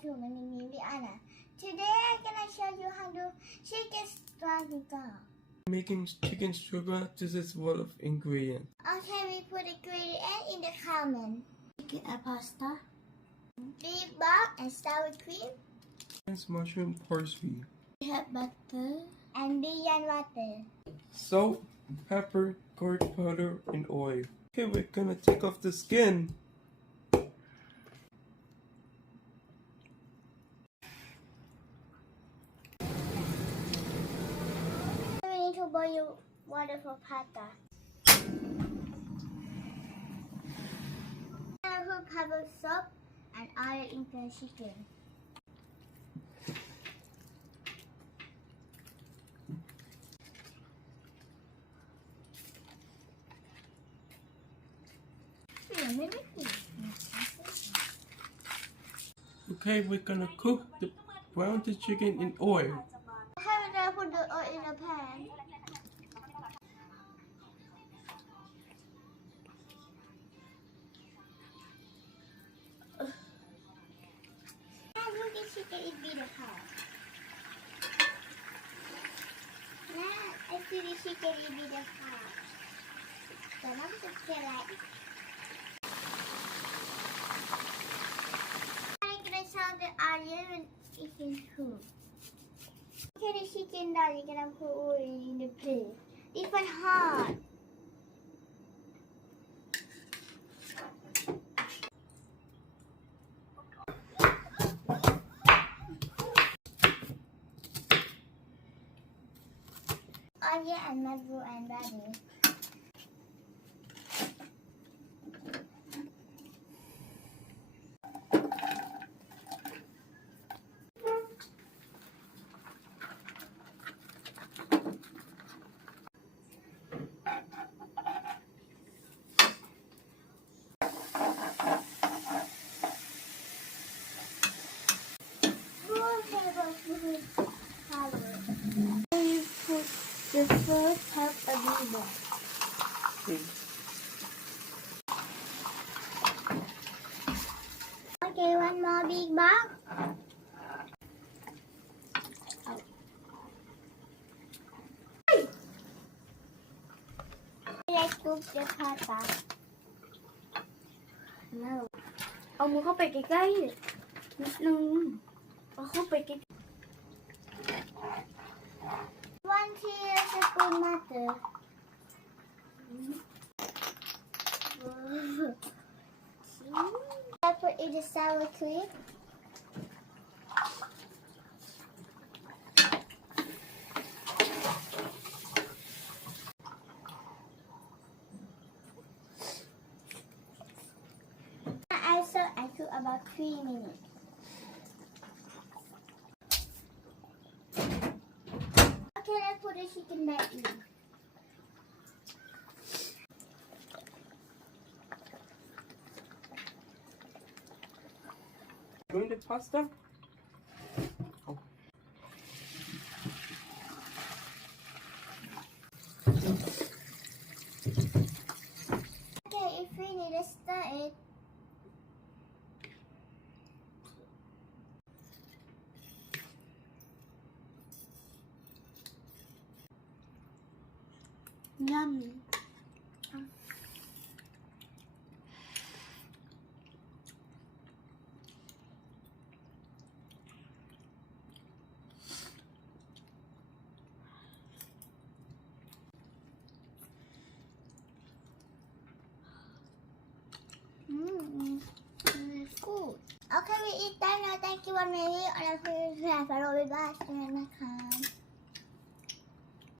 to my name is Liana. Today I'm gonna show you how to chicken stroganoff. Making chicken stroganoff, this is one of ingredients. Okay, we put ingredient in the comment. Chicken and pasta, beef broth and sour cream. Mushroom parsley. We have butter and beyond water. Salt, pepper, garlic powder, and oil. Okay, we're gonna take off the skin. We need to boil water for pasta. I put pepper soap and oil into the chicken. Okay, we're gonna brown the chicken in oil. How do I put the oil in the pan? Now look at chicken is beautiful. Now I see the chicken is beautiful. So now we just get like. I'm gonna sound the onion and chicken too. Okay, the chicken done. You're gonna put oil in the plate. It's been hot. Onion and mushroom and radish. The first half of the bowl. Okay, one more big bowl. Let's cook the pasta. No. เอามือเข้าไปใกล้ๆนิดนึงเอาเข้าไปใกล้ 1 teaspoon butter. I put in the sour cream. I cook about 3 minutes. Okay, let's put the chicken back in. Doing the pasta? Oh. Okay, if we need to stir it. Yummy. It's good. Okay, we eat that now. Thank you, one maybe. And I'll follow you guys.